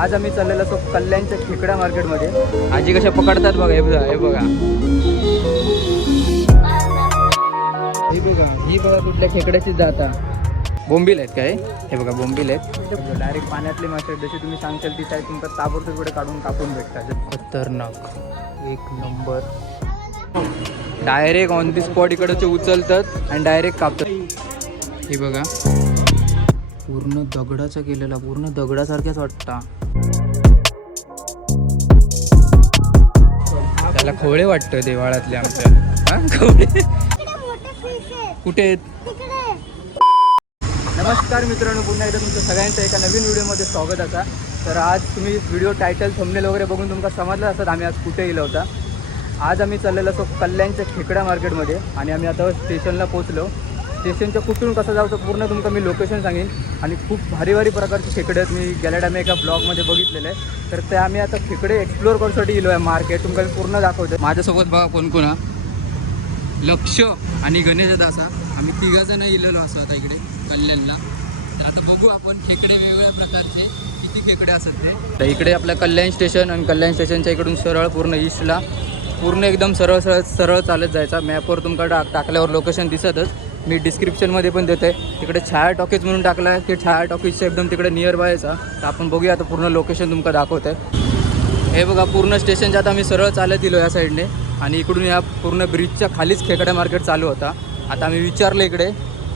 आज आम्ही चाललेलो असो कल्याणच्या खेकडा मार्केटमध्ये. आजी कशा पकडतात बघा, हे बघा, हे बघा, हे बघा, ही बघा कुठल्या खेकड्याची जाता. बोंबील आहेत काय, हे बघा बोंबील आहेत. डायरेक्ट पाण्यातले मासे जसे तुम्ही सांगशाल ती साईज तुमचा ताबडतोब इकडे काढून कापून भेटतात. खतरनाक, एक number. Direct on the spot इकडचे उचलतात आणि डायरेक्ट कापतात. हे बघा पूर्ण दगडाचा केलेला, पूर्ण दगडासारख्याच वाटता. त्याला खवळे वाटतं देवाळातले आमच्या. हा खवळे कुठे आहेत? नमस्कार मित्रांनो, पुन्हा एकदा तुमचं सगळ्यांचं एका नवीन व्हिडिओमध्ये स्वागत असा. तर आज तुम्ही व्हिडिओ टायटल थंबनेल वगैरे बघून तुमका समजलं असत आम्ही आज कुठे गेलो होता. आज आम्ही चाललेलो असो कल्याणच्या खेकडा मार्केटमध्ये आणि आम्ही आता स्टेशनला पोहोचलो. स्टेशनच्या कुठून कसं जाऊ तर पूर्ण तुमका मी लोकेशन सांगेन. आणि खूप भारी भारी प्रकारचे खेकडे आहेत, मी गेल्या टाइम एका ब्लॉगमध्ये बघितलेलं आहे. तर ते आम्ही आता खेकडे एक्सप्लोअर करण्यासाठी गेलो आहे मार्केट. तुमका मी पूर्ण दाखवतो. माझ्यासोबत बघा कोण कोण हा, लक्ष आणि गणेश दासा, आम्ही तिघाजण गेलेलो असं आता इकडे कल्याणला. तर आता बघू आपण खेकडे वेगवेगळ्या प्रकारचे किती खेकडे असतात ते. तर इकडे आपलं कल्याण स्टेशन आणि कल्याण स्टेशनच्या इकडून सरळ पूर्ण ईस्टला पूर्ण एकदम सरळ सरळ सरळ चालत जायचा. मॅपवर तुमका टाकल्यावर लोकेशन दिसतच. मी डिस्क्रिप्शनमध्ये पण देते. तिकडे छाया टॉकीज म्हणून टाकलं आहे की छाया टॉकीजच्या एकदम तिकडे नियर बायचा. तर आपण बघूया आता पूर्ण लोकेशन तुमका दाखवत आहे. हे बघा पूर्ण स्टेशनच्या आता आम्ही सरळ चालत दिलो या साईडने आणि इकडून या पूर्ण ब्रिजच्या खालीच खेकडा मार्केट चालू होता. आता आम्ही विचारलं इकडे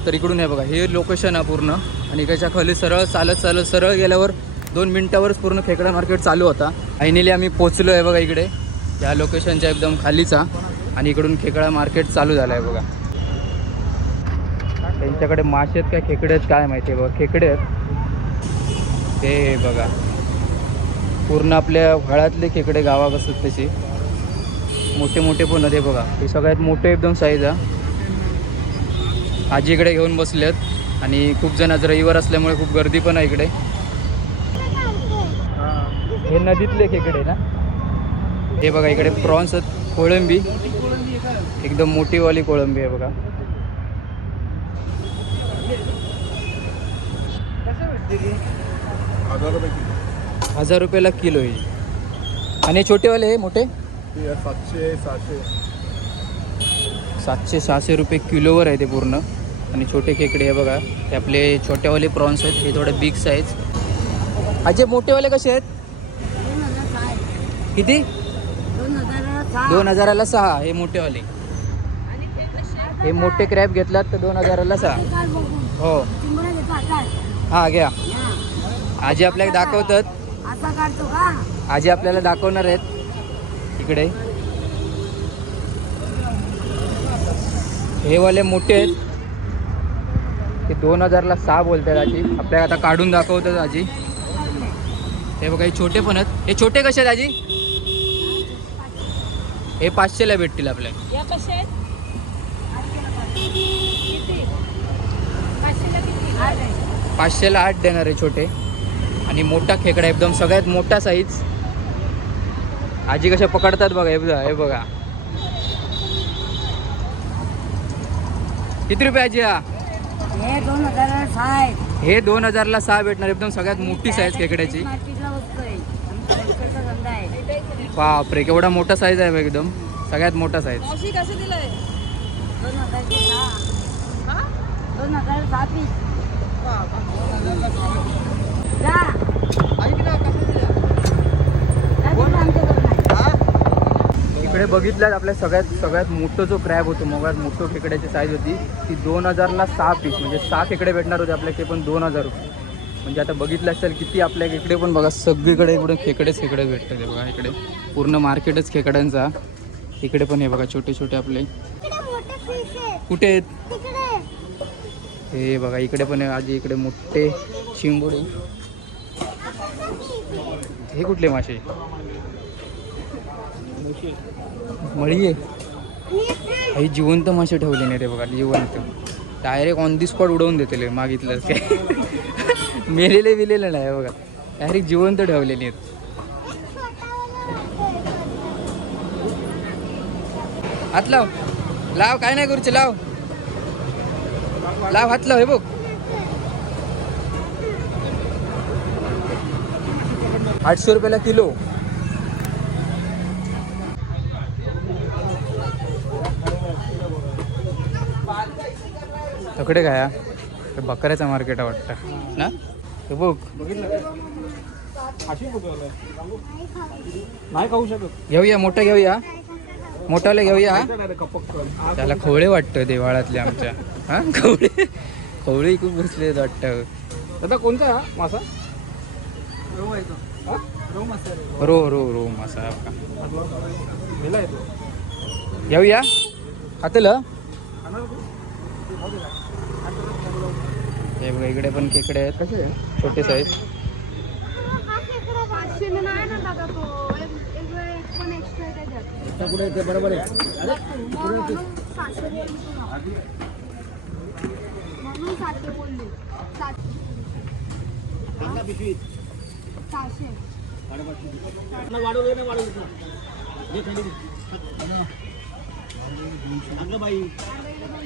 तर इकडून हे बघा हे लोकेशन आहे पूर्ण आणि इकडच्या खाली सरळ चालत चालत सरळ गेल्यावर 2 मिनटावरच पूर्ण खेकडा मार्केट चालू होता. फायनली आम्ही पोचलो आहे बघा इकडे या लोकेशनच्या एकदम खालीचा आणि इकडून खेकडा मार्केट चालू झालं आहे बघा. त्यांच्याकडे मासे आहेत काय खेकडे आहेत काय माहिती आहे बघा. खेकडे आहेत ते बघा पूर्ण आपल्या व्हाळातले खेकडे गावात असतात तसे मोठे मोठे पण ते बघा. हे सगळ्यात मोठे एकदम साईज आहे. आजीकडे घेऊन बसलेत आणि खूप जण आज रविवार असल्यामुळे खूप गर्दी पण आहे इकडे. हे नदीतले खेकडे ना. हे बघा इकडे प्रॉन्स आहेत, कोळंबी एकदम मोठीवाली कोळंबी आहे बघा. ₹1000 किलो आहे. आणि छोटेवाले हे मोठे 700-600 किलोवर आहे ते पूर्ण. आणि छोटे खेकडे आहे बघा ते आपले छोटेवाले प्रॉन्स आहेत. हे थोडे बिग साईज. अजे मोठेवाले कसे आहेत किती? 2000ला 6 हे मोठेवाले. हे मोठे क्रॅब घेतलात तर 2000ला 6. हो हां घ्या. आजी आपल्याला दाखवतात. आजी आपल्याला दाखवणार आहेत इकडे. हे वाले मोठे आहेत ते 2000ला 6 बोलतात आजी. आपल्याला आता काढून दाखवतात आजी. हे बघा हे छोटे पण आहेत. हे छोटे कसे आहेत आजी? हे 500ला भेटतील आपल्याला. 500ला 8 देणार आहे छोटे. आणि मोठा खेकडा एकदम सगळ्यात मोठा साईज. आजी कशा पकडतात बघा. हे बघा, हे बघा. किती रुपये आजी हा? हे 2000ला 6 भेटणार. एकदम सगळ्यात मोठी साईज खेकड्याची. बापरे केवढा मोठा साईज आहे एकदम सगळ्यात मोठा साईज. इकडे बघितल्यात आपल्या सगळ्यात मोठं जो क्रॅब होतो सगळ्यात मोठं खेकड्याची साईज होती ती 2000ला 6 पीस म्हणजे 6 खेकडे भेटणार होते आपल्याकडे पण 2000 रुपये. म्हणजे आता बघितलं असेल किती आपल्या इकडे पण बघा सगळीकडे इकडे खेकडेच भेटतात. हे बघा इकडे पूर्ण मार्केटच खेकड्यांचा. इकडे पण हे बघा छोटे छोटे आपले कुठे आहेत हे बघा. इकडे पण आजी इकडे मोठे चिंबोडे. हे कुठले मासे? मळी आहे. हे जिवंत मासे ठेवले नाही ते बघा. जिवंत डायरेक्ट ऑन दी स्पॉट उडवून देते मागितलं काय. मेलेले बिलेले नाही बघा. डायरेक्ट जिवंत ठेवलेले आहेत. हात लाव लाव काय नाही करूचे. लाव लाव हात लाव. हे बघ 800 रुपयाला किलो. तकडे काय ते बकऱ्याचं मार्केट आहे वाटतं ना. ते बघ नाही खाऊ शकत. घेऊया मोठा घेऊया मोठाला घेऊया. त्याला खवळे वाटतं देवाळातले आमच्या. हा खवळे खवळे खूप बसले वाटतं. दादा कोणता हा मासा? रो रो रो मासा गेला येतो. घेऊया खातलं. हे बघा इकडे पण खेकडे आहेत. कसे छोटे साईज. कुठे ते बरोबर आहे.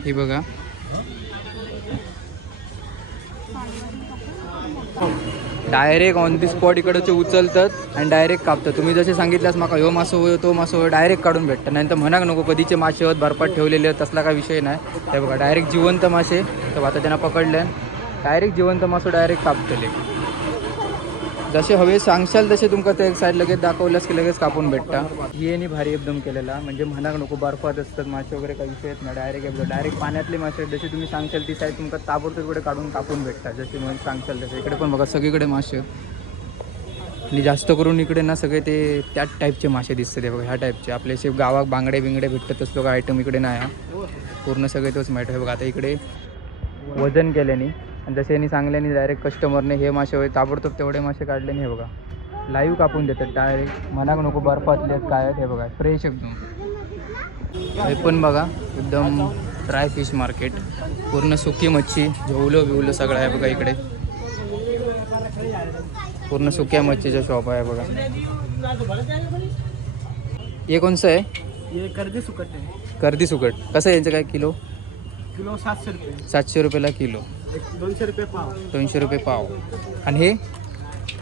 हे बघा डायरेक्ट ऑन दी स्पॉट इकडचे उचलतात आणि डायरेक्ट कापतात. तुम्ही जसे सांगितल्यास माका ह्यो मासो होय तो मासो होय डायरेक्ट काढून भेटतं. नाही तर म्हणाक नको कधीचे मासे होत बर्फात ठेवलेले आहेत तसला काय विषय नाही. ते बघा डायरेक्ट जिवंत मासे. तर आता त्यांना पकडले डायरेक्ट जिवंत मासो डायरेक्ट कापतले. जसे हवे सांगशाल तसे तुमका ते एक साईड लगेच दाखवल्यास की लगेच कापून भेटता. ही आणि भारी एकदम केलेला म्हणजे म्हणाक नको बर्फात असतात मासे वगैरे काही विषय येत ना. डायरेक्ट पाण्यातले मासे आहेत. जसे तुम्ही सांगशाल ती साईड तुमका ताबडतोब इकडे काढून कापून भेटतात. जसे म्हणजे सांगशाल तसे. इकडे पण बघा सगळीकडे मासे आहेत आणि जास्त करून इकडे ना सगळे ते त्याच टाईपचे मासे दिसतात. ते बघा ह्या टाईपचे आपले असे गावात बांगडे बिंगडे भेटतात तसं काही आयटम इकडे नाही. पूर्ण सगळे तोच माहिती आहे बघा. आता इकडे वजन केल्याने आणि जसे यांनी सांगल्याने डायरेक्ट कस्टमरने हे मासे होते ताबडतोब तेवढे मासे काढल्याने हे बघा लाईव्ह कापून देतात. डायरेक्ट म्हणाक नको बर्फातले काय आहेत. हे बघा फ्रेश एकदम. हे पण बघा एकदम ड्राय फिश मार्केट. पूर्ण सुकी मच्छी झोवलं बिवलं सगळं आहे बघा. इकडे पूर्ण सुक्या मच्छीचा शॉप आहे बघा. हे कोणचं आहे? ये कर्दी सुकट आहे. कर्दी सुकट कसं आहे यांचं काय किलो? किलो 700 रुपये. 700 रुपयाला किलो. 200 रुपये पाव. 200 रुपये पाव. आणि हे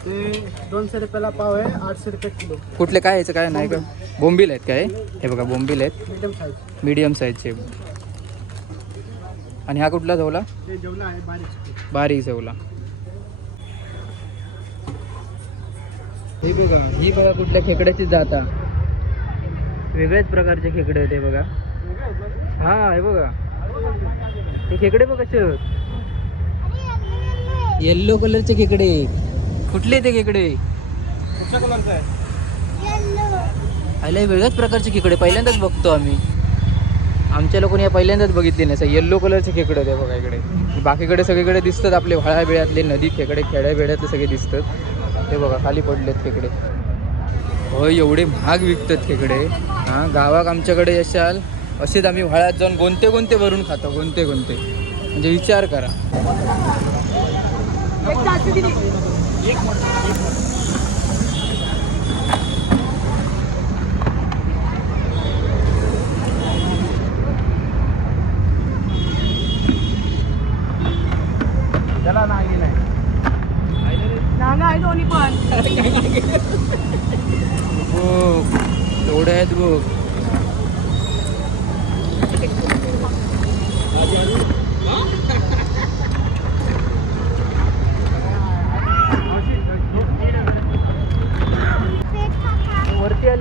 ते 200 रुपयाला पाव आहे. 800 रुपये किलो. कुठले काय याचं काय नाही का? बोंबील आहेत काय? हे बघा बोंबील आहेत मीडियम साईज. मीडियम साईजचे. आणि हा कुठला झवला? ते जेवला आहे बारीक. बारीक झवला. ही बघा कुठल्या खेकड्याची जाता. वेगळ्याच प्रकारचे खेकडे आहेत हे बघा. हा हे बघा हे खेकडे बघ कसे येल्लो कलरचे खेकडे. कुठले ते खेकडे? कुठच्या कलरचा आहे? आले वेगळ्याच प्रकारचे खेकडे पहिल्यांदाच बघतो आम्ही. आमच्या लोकांनी या पहिल्यांदाच बघितले नाही. येल्लो कलरचे खेकडे ते बघा इकडे. बाकीकडे सगळीकडे दिसतात आपले व्हाळा बेळ्यातले नदी खेकडे खेड्या बेड्यातले सगळे दिसतात. ते बघा खाली पडलेत खेकडे. होय एवढे महाग विकतात खेकडे. हां गावात आमच्याकडे यशाल असेच आम्ही व्हाळ्यात जाऊन कोणते भरून खातो. कोणते म्हणजे विचार करा. त्याला नाही नाही दोन्ही पण. हो एवढे आहेत बघ.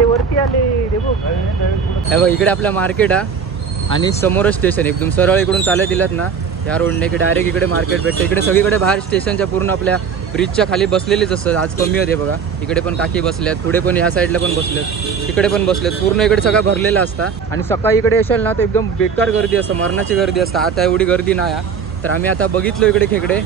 वरती आले ते बघ. हे बघ इकडे आपलं मार्केट आहे आणि समोरच स्टेशन. एकदम सरळ इकडून चालत दिलात ना या रोडने की डायरेक्ट इकडे मार्केट भेटते. इकडे सगळीकडे बाहेर स्टेशनच्या पूर्ण आपल्या ब्रिजच्या खाली बसलेलीच असतात. आज कमी होते बघा. इकडे पण काकी बसल्यात. पुढे पण ह्या साईडला पण बसल्यात. तिकडे पण बसलेत. पूर्ण इकडे सगळं भरलेलं असतं. आणि सकाळी इकडे येशाल ना तर एकदम बेकार गर्दी असतं. मरणाची गर्दी असतं. आता एवढी गर्दी नाही. तर आम्ही आता बघितलो इकडे खेकडे.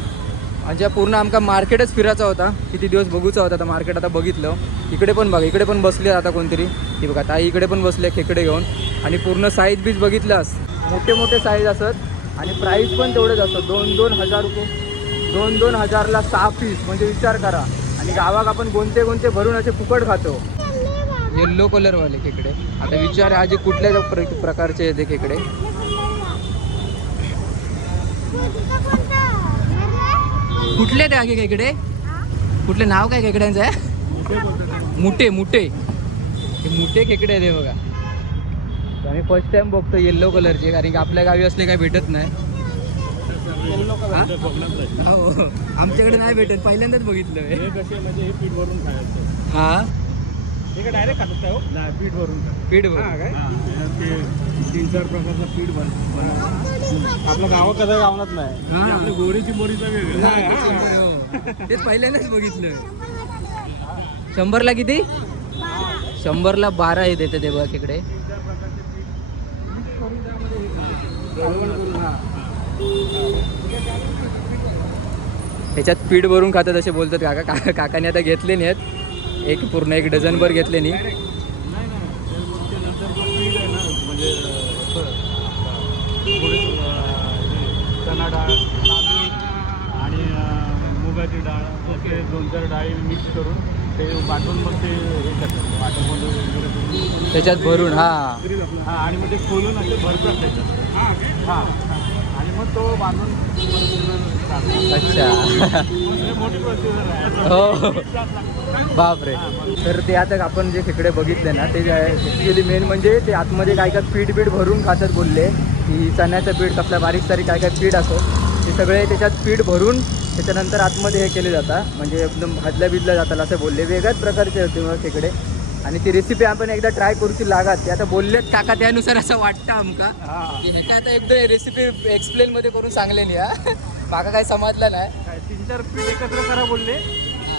म्हणजे पूर्ण आमका मार्केटच फिरायचा होता. किती दिवस बघूचा होता तर मार्केट आता बघितलं. इकडे पण बघा इकडे पण बसले आता कोणतरी. ही बघा ताई इकडे पण बसले खेकडे घेऊन. आणि पूर्ण साईज बीज बघितलास मोठे साईज असत. आणि प्राईस पण तेवढेच असतं. 2,000 रुपये. 2,000ला 6 पीस म्हणजे विचार करा. आणि गावात आपण कोणते भरून असे फुकट खातो. येल्लो कलरवाले खेकडे. आता विचार आजी कुठल्या प्रकारचे येते खेकडे. कुठले ते आगे खेकडे? कुठले नाव काय खेकड्यांचं आहे? मुठे मुठे हे मुठे खेकडे आहेत हे बघा. आम्ही फर्स्ट टाइम बघतो येल्लो कलरचे, कारण की आपल्या गावी असले काही भेटत नाही. हा? हो आमच्याकडे नाही भेटत, पहिल्यांदाच बघितलं हे. म्हणजे हे पीठ भरून खायचं. हा हे डायरेक्ट खातात का हो? नाही, पीठ भरून खातात. पीठ भरून. काय 3-4 प्रकारचं पीठ भरून. आपलं गाव कसं गावनात नाही. हा. आपल्या गोरीची बोरीचं वेगळं. हो. तेच पहिल्यांदाच बघितलं. 100ला किती? 100ला 12 हे देते ते बघा खेकडे. त्याच्यात पीठ भरून खातात असे बोलतात काका. काकाने आता घेतले नाही आहेत, एक पूर्ण 1 डझनभर घेतले नाही. नंतर पीठ आहे ना, म्हणजे चणा डाळ, तांदूळ आणि मुगाची डाळ असे 2-4 डाळी मिक्स करून ते वाटून मग ते हे करतात, वाटून वगैरे त्याच्यात भरून. हा आणि मग ते खोलून असे भरतात त्याच्यात. हां आणि मग तो बांधून अच्छा. मोठी प्रोसिजर आहे. हो बापरे. तर ते आता आपण जे खेकडे बघितले ना, ते ॲक्च्युली मेन म्हणजे ते आतमध्ये काय काय पीठ भरून खातात बोलले, की चण्याचं पीठ कसलं बारीक सारीक काय काय पीठ असो ते सगळे त्याच्यात पीठ भरून त्याच्यानंतर आतमध्ये हे केले जातात, म्हणजे एकदम भाजल्या जातात असं बोलले. वेगळ्याच प्रकारचे होते मग खेकडे, आणि ती रेसिपी आपण एकदा ट्राय करूची लागत. ते आता बोललेत काका त्यानुसार असं वाटतं आमका की हे काय आता एकदा रेसिपी एक्सप्लेनमध्ये करून सांगलेली. हा माका काय समजलं नाही. 3-4 पीठ एकत्र करा बोलले,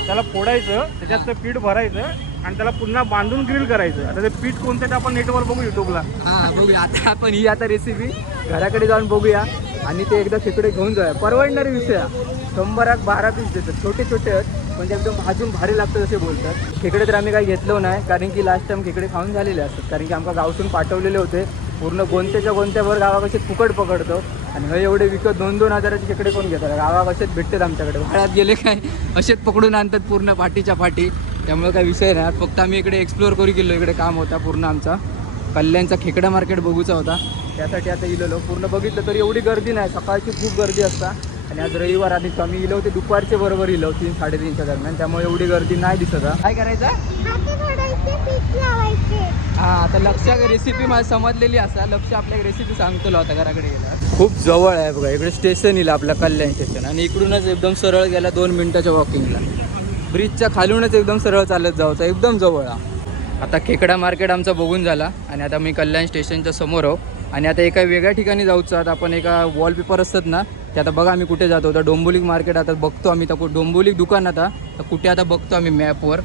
त्याला फोडायचं, त्याच्यात ते पीठ भरायचं आणि त्याला पुन्हा बांधून ग्रिल करायचं. आता ते पीठ कोणतं ते आपण नेटवर बघू युट्यूबला. हां बघूया आता आपण ही आता रेसिपी घराकडे जाऊन बघूया, आणि ते एकदा खेकडे घेऊन जाऊया. परवडणारी विषय आहे. 100-12 पीस देतात, छोटे छोटे आहेत म्हणजे एकदम भाजून भारी लागतं असे बोलतात. खेकडे तर आम्ही काही घेतलो नाही, कारण की लास्ट टाइम खेकडे खाऊन झालेले असतात, कारण की आमका गावसून पाठवलेले होते. पूर्ण गोंत्यावर गावाकशे फुकट पकडतो, आणि हे एवढे विकत 2-2 हजाराचे खेकडे कोण घेतात. गावाक असेच भेटतात आमच्याकडे, भाड्यात गेले काय असेच पकडून आणतात पूर्ण पाठीच्या पाठी. त्यामुळे काही विषय नाही. फक्त आम्ही इकडे एक्सप्लोअर करू गेलो. इकडे काम होता पूर्ण आमचा, कल्याणचा खेकडा मार्केट बघूचा होता, त्यासाठी आता इलेलो. पूर्ण बघितलं तरी एवढी गर्दी नाही, सकाळची खूप गर्दी असता. आणि आज रविवार आधी आम्ही इलो होते दुपारचे बरोबर इलो 3-3:30च्या दरम्यान, त्यामुळे एवढी गर्दी नाही दिसत. काय करायचं? हा आता लक्ष रेसिपी मला समजलेली असा. लक्ष आपल्या रेसिपी सांगतो आता घराकडे गेला. खूप जवळ आहे बघा, इकडे स्टेशन येईल आपलं कल्याण स्टेशन, आणि इकडूनच एकदम सरळ गेला 2 मिनिटाच्या वॉकिंगला. ब्रिजच्या खालूनच एकदम सरळ चालत जायचं, एकदम जवळ. आता खेकडा मार्केट आमचा बघून झाला, आणि आता मी कल्याण स्टेशनच्या समोर आहो, आणि आता एका वेगळ्या ठिकाणी जाऊचं. आता आपण एका वॉलपेपर असतात ना, ते आता बघा आम्ही कुठे जातो. आता डोंबिवली मार्केट आता बघतो आम्ही, तर डोंबिवली दुकान आता कुठे आता बघतो आम्ही मॅपवर,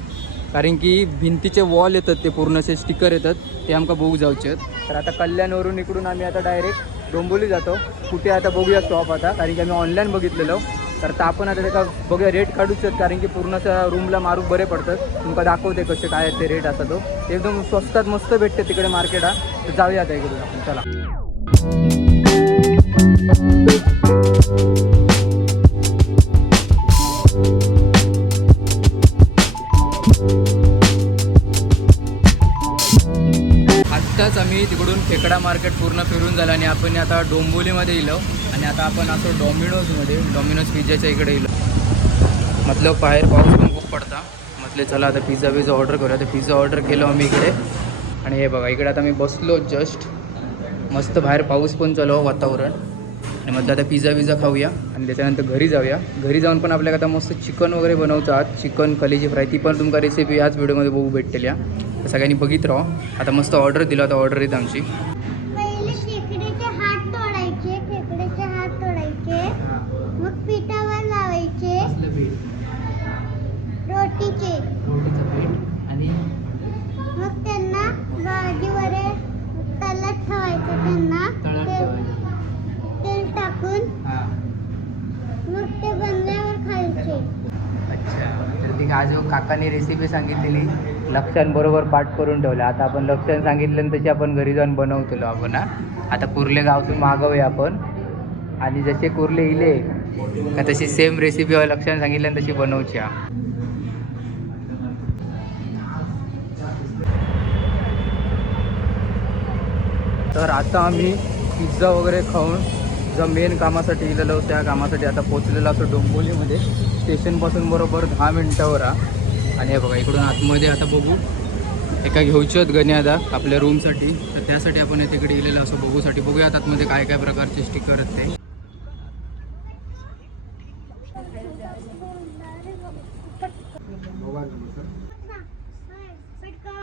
कारण की भिंतीचे वॉल येतात ते पूर्ण असे स्टिकर येतात, ते आमका बघू जायचे आहेत. तर आता कल्याणवरून इकडून आम्ही आता डायरेक्ट डोंबिवली जातो. कुठे आता बघूया शॉप आता, कारण की आम्ही ऑनलाईन बघितलेलो. तर आपण आता त्याचा बघूया रेट काढूच आहेत, कारण की पूर्ण रूमला मारूक बरे पडतात. तुमका दाखवते कसे काय ते रेट असा. तो एकदम स्वस्तात मस्त भेटते तिकडे मार्केट. तर जाऊया आता इकडून आपण, चला. आत्ताच आम्ही तिकडून खेकडा मार्केट पूर्ण फिरून झालं, आणि आपण आता डोंबिवलीमध्ये इलो, आणि आता आपण असो डॉमिनोज पिझ्झाच्या इकडे इलो. मतलब बाहेर पाऊस पण खूप पडता, म्हटले चला आता पिझ्झा ऑर्डर करूया. तर पिझ्झा ऑर्डर केलो आम्ही इकडे, आणि हे बघा इकडे आता मी बसलो जस्ट. मस्त बाहेर पाऊस पण चालू वातावरण, आणि म्हटलं आता पिझ्झा खाऊया, आणि त्याच्यानंतर घरी जाऊया. घरी जाऊन पण आपल्याला आता मस्त चिकन वगैरे बनवचं आहात, चिकन कलेजी फ्राय. ती पण तुमका रेसिपी याच व्हिडिओमध्ये बघू भेटेल या. तर सगळ्यांनी बघित राहा. आता मस्त ऑर्डर दिला, आता ऑर्डर येत आमची. खेकड्याचे हात तोडायचे, मग पिठावर लावायचे, रोटीचे, आणि मग त्यांना भाजीवर तळत ठेवायचे, त्यांना तेल टाकून, मग ते बनल्यावर खायचे. अच्छा, तर ती आज काकाने रेसिपी सांगितलेली लक्षांबरोबर पाठ करून ठेवल्या. आता आपण लक्षांत सांगितलं तशी आपण घरी जाऊन बनवतो आपण. आता कुर्ले गावातून मागवूया आपण, आणि जसे कुर्ले इले का तशी सेम रेसिपी लक्षांत सांगितलं तशी बनवची. तर आता आम्ही पिझ्झा वगैरे खाऊन जो मेन कामासाठी गेलेलो त्या कामासाठी आता पोचलेलो असतो डोंबिवलीमध्ये. स्टेशनपासून बरोबर 10 मिनिटावर. आणि हे बघा इकडून आतमध्ये आता बघू एका घ्यायची आहेत गणी आता आपल्या रूमसाठी, तर त्यासाठी आपण हे तिकडे गेलेलं असं बघूसाठी. बघूया आतमध्ये काय काय प्रकारचे स्टिकर आहेत ते.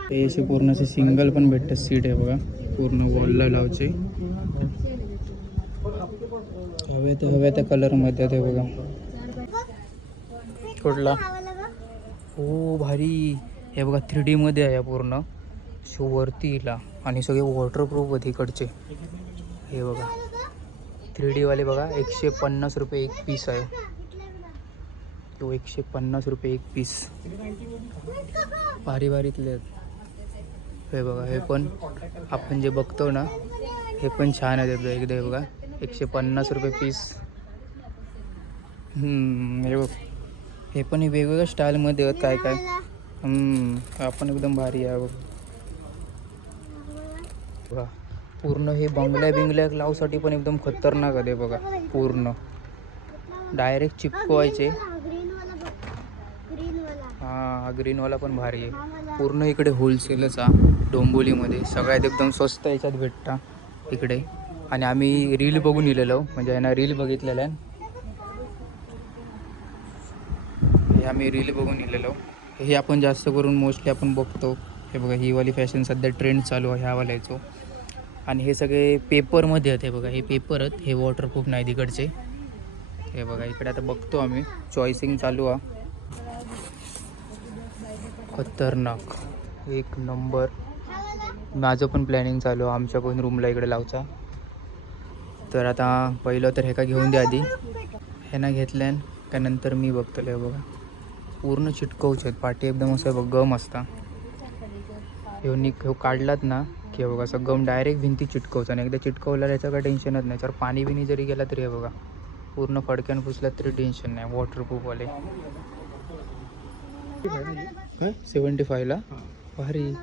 ते असे पूर्ण असे सिंगल पण भेटतात सीट आहे बघा, पूर्ण वॉलला लावचे. हवे त्या कलरमध्ये ते बघा. कुठला? हो भारी. हे बघा 3D मध्ये आहे पूर्ण शो वरती इला, आणि सगळे वॉटरप्रूफ होते इकडचे. हे बघा 3D वाले बघा, 150 रुपये एक पीस आहे तो, 150 रुपये एक पीस. भारी भारीतले आहेत. हे बघा हे पण आपण जे बघतो ना हे पण छान आहे एकदा. हे बघा 150 रुपये पीस. हे बघ हे पण वेगवेगळ्या स्टाईलमध्ये आहेत काय काय. आपण एकदम भारी आहे बघा. पूर्ण हे बंगल्या लावसाठी पण एकदम खतरनाक आहे बघा. पूर्ण डायरेक्ट चिपकवायचे. हा ग्रीनवाला पण भारी आहे. पूर्ण इकडे होलसेलच डोंबिवलीमध्ये सगळ्यात एकदम स्वस्त याच्यात भेटता इकडे. आणि आम्ही रील बघून इलेलो, म्हणजे यांना रील बघितलेलं आहे. हे आम्ही रील बघून इलेलो. हे आपण जास्त करून मोस्टली आपण बघतो. हे बघा ही वाली फॅशन सध्या ट्रेंड चालू आहे ह्या वाल्याचो. आणि हे सगळे पेपरमध्ये आहेत. हे बघा हे पेपर आहेत, हे वॉटरप्रूफ नाही तिकडचे. हे बघा इकडे आता बघतो आम्ही, चॉईसिंग चालू आहे. खतरनाक एक नंबर. माझं पण प्लॅनिंग चालू आहे आमच्या पण रूमला इकडे लावचा. तर आता पहिलं तर हे का घेऊन द्या आधी. ह्यांना घेतल्यान का नंतर मी बघतो. हे बघा पूर्ण चिटकवचे आहेत पाठी एकदम असं बघ गम असता. हे काढलात ना की बघा असं गम डायरेक्ट भिंती चिटकवचा. आणि एकदा चिटकवला याचं काय टेन्शनच नाही. जर पाणी बिनी जरी गेला तरी हे बघा पूर्ण फडक्यान पुसला तरी टेन्शन नाही. वॉटरप्रूफवाले काय 75ला भारी.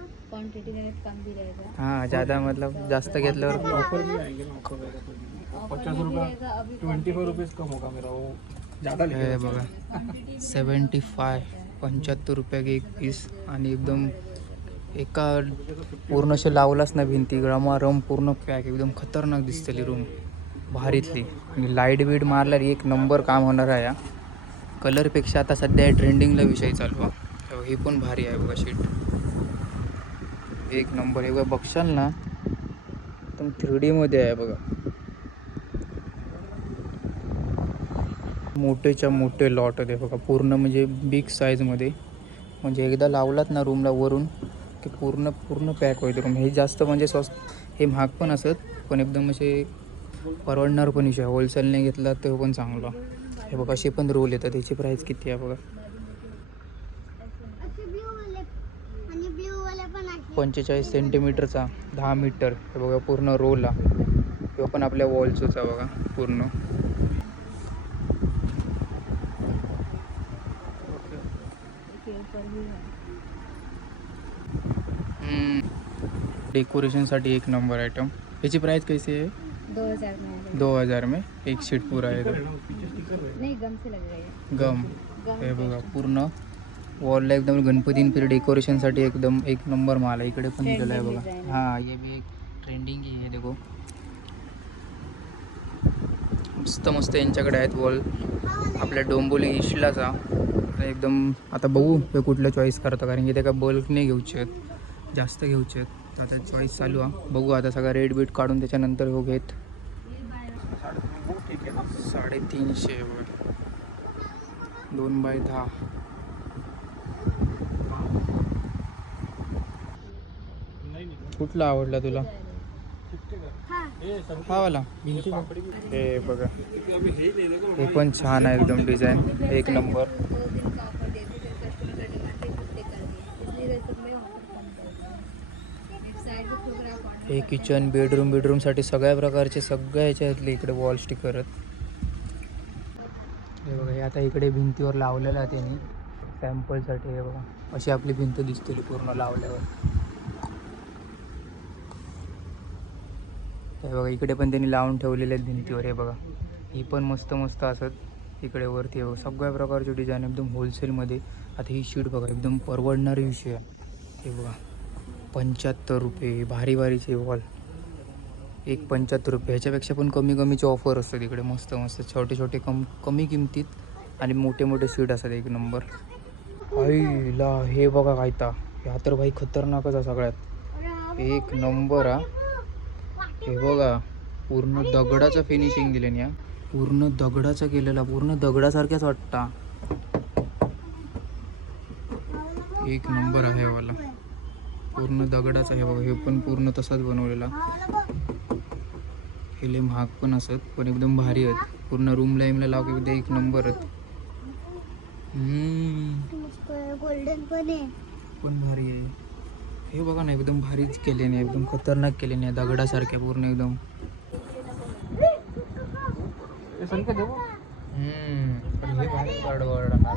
हाँ ज़्यादा मतलब जास्त घेतल्यावर ऑफर भी आएंगे ना, ऑफर रहेगा 50 रुपये 25 रुपीज़ कम होगा मेरा वो ज़्यादा हे बघा 75 रुपये एक पीस. आणि एकदम एका पूर्ण असे लावलाच ना भिंती रम पूर्ण पॅक एकदम खतरनाक दिसतेली रूम भारीतली. आणि लाईट बीट मारल्यावर एक नंबर काम होणार आहे. या कलरपेक्षा आता सध्या ट्रेंडिंगला विषय चालू आहे. ही पण भारी आहे बघा शीट एक नंबर. हे बघा बघशाल ना एकदम 3D मध्ये आहे बघा. मोठेच्या मोठे लॉट आहे बघा पूर्ण, म्हणजे बिग साईजमध्ये. म्हणजे एकदा लावलात ना रूमला वरून की पूर्ण पॅक होईल रूम. हे जास्त म्हणजे स्वस्त, हे महाग पण असत पण एकदम असे परवडणार पण विषय. होलसेलने घेतला तर पण चांगला. हे बघा असे पण रोल येतात. ह्याची प्राईस किती आहे बघा 45 सेंटीमीटरचा 10 मीटर. हे बघा पूर्ण रोल किंवा पण आपल्या वॉलचोचा बघा पूर्ण. डेकोरेशनसाठी एक नंबर आइटम. याची प्राइस कैसी है? 2000 में 2000 में एक शीट पूरा आहे तो. नहीं, गम से लगेगा गम हे बघा पूर्ण वॉलला एकदम गणपतींपैकी डेकोरेशनसाठी एकदम एक नंबर माल आहे. इकडे पण दिलेला आहे बघा. हां ये भी एक ट्रेंडिंग ही आहे देखो. मस्त यांच्याकडे आहेत वॉल आपल्या डोंबिवली ईस्टलाचा. एकदम आता बघू ते कुठलं चॉईस करतो, कारण की ते काय बल्क नाही घेऊचे आहेत, जास्त घ्यायचे आहेत. आता चॉईस चालू आहे. बघू आता सगळा रेट बीट काढून त्याच्यानंतर हो घेत. 350 2x10. कुठला आवडला तुला? हा वाला भिंती. हे बघा हे पण छान आहे एकदम डिझाईन एक नंबर. हे किचन बेडरूमसाठी सगळ्या प्रकारचे सगळ्या ह्याच्यातले इकडे वॉल स्टिकर आहेत. हे बघा हे आता इकडे भिंतीवर लावलेलं आहे त्यांनी सॅम्पलसाठी. हे बघा अशी आपली भिंत दिसते पूर्ण लावल्यावर. हे बघा इकडे पण त्यांनी लावून ठेवलेले आहेत भिंतीवर. हे बघा ही पण मस्त असत. इकडे वरती आहे सगळ्या प्रकारचे डिझाईन एकदम होलसेलमध्ये. आता ही शीट बघा एकदम परवडणारी विषय आहे. हे बघा 75 रुपये भारी भारीचे वॉल, एक 75 रुपये. ह्याच्यापेक्षा पण कमी कमीचे ऑफर असतात इकडे. मस्त मस्त छोटे छोटे कमी किमतीत आणि मोठे मोठे शीट असतात एक नंबर. आईला हे बघा कायता, ह्या तर भाई खतरनाकच आहे सगळ्यात एक नंबर हा. हे बघा पूर्ण दगडाचं फिनिशिंग दिले या, पूर्ण दगडाचा केलेला, पूर्ण दगडासारख्याच वाटता. एक नंबर आहे वाला, पूर्ण दगडाचा आहे बघा. हे पण पूर्ण तसाच बनवलेला. हे लय महाग पण असत पण एकदम भारी आहेत. पूर्ण रूम लाईमला लाव की एक नंबर आहेत. गोल्डन पण भारी आहे. हे बघा ना एकदम भारीच केले नाही, एकदम खतरनाक केले नाही, दगडासारख्या पूर्ण एकदम. पण हे भारी वाढणार.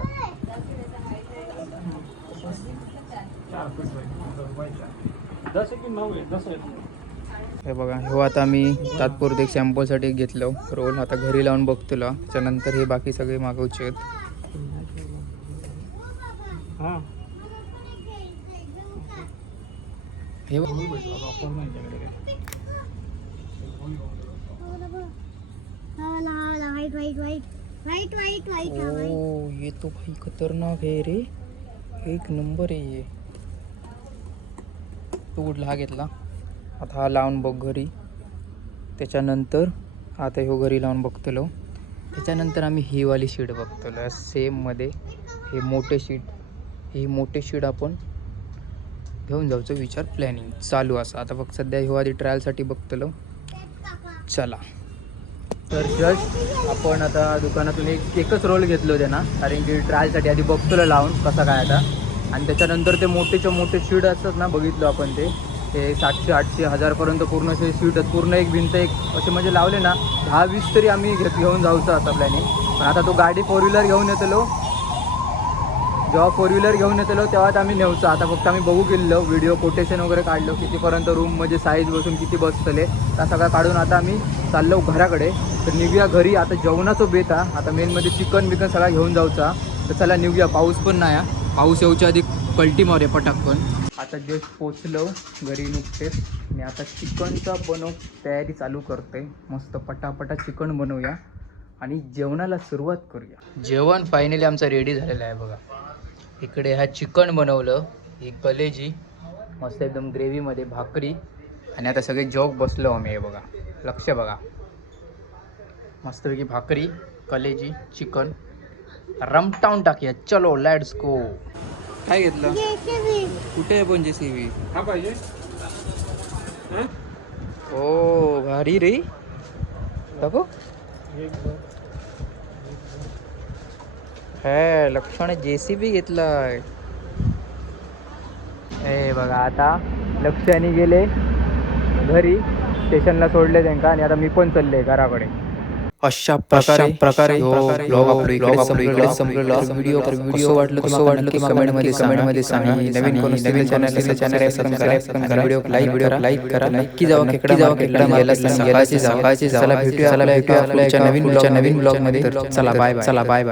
हे बघा हो, आता आम्ही तात्पुरते एक सॅम्पलसाठी घेतलं रोल. आता घरी लावून बघतो, त्याच्यानंतर हे बाकी सगळे मागवचे आहेत. हे ओ ये तो भाई खतरनाक आहे रे, एक नंबर आहे ये. तो कुठला हा घेतला. आता हा लावून बघ घरी, त्याच्यानंतर आता ह्यो घरी लावून बघतलो. त्याच्यानंतर आम्ही ही वाली शीट बघतलो सेममध्ये. हे मोठे शीट, ही मोठे शीट आपण घेऊन जाऊचं विचार प्लॅनिंग चालू असं. आता फक्त सध्या ह्यो आधी ट्रायलसाठी बघतलो. चला तर जस्ट आपण आता दुकानातून एकच रोल घेतलो होते ना, कारण की ट्रायलसाठी आधी बघतलो लावून कसा काय आता. आणि त्याच्यानंतर ते मोठेच्या मोठे शीट असतात ना, बघितलो आपण ते 700, 800, 1000पर्यंत पूर्ण असे शीट आहेत. पूर्ण एक भिंत एक असे म्हणजे लावले ना 10-20 तरी आम्ही घेऊन जाऊचं आता प्लॅनिंग. पण आता तो गाडी 4 व्हीलर घेऊन येतलो, जेव्हा 4 व्हीलर घेऊन येतलो तेव्हाच आम्ही नेऊचं. आता फक्त आम्ही बघू गेलो, व्हिडिओ कोटेशन वगैरे काढलो कितीपर्यंत रूम म्हणजे साईज बसून किती बसतले त्या सगळं काढून आता आम्ही चाललो घराकडे. तर निघूया घरी. आता जेवणाचं बेत हा, आता मेनमध्ये चिकन बिकन सगळा घेऊन जाऊचा. तर चला निघूया. पाऊस पण नाही, पाऊस येऊच्या आधी पलटी मारूया पटाकन. आता जस्ट पोचलो घरी नुकतेच आणि आता चिकनचा तयारी चालू करते. मस्त पटापटा चिकन बनवूया आणि जेवणाला सुरुवात करूया. जेवण फायनली आमचं रेडी झालेलं आहे बघा. इकडे हा चिकन बनवलं, ही कलेजी मस्त एकदम ग्रेव्हीमध्ये, भाकरी आणि आता सगळे जॉग बसलो आम्ही. हे बघा, लक्ष बघा, मस्तपैकी भाकरी, कलेजी, चिकन रमटावून टाकूया. चलो लेट्स गो. काय घेतलं? कुठे आहे पण JCB? हा पाहिजे. ओ भारी रे, बघो हे लक्षण JCB घेतलाय. हे बघा आता लक्षाने गेले घरी, स्टेशनला सोडले त्यांना आणि आता मी पण चालले घराकडे. अशा प्रकारे ब्लॉग आपलं इकडे संपलेला. व्हिडिओ कसं वाटलं कमेंटमध्ये सांगा. नवीन कोण असेल चॅनल सबस्क्राइब करा, व्हिडिओ लाईक करा. नक्की जावा खेकडा मारायला सकाळची जावा. चला भेटूया आपल्या नवीन ब्लॉगमध्ये. चला बाय बाय.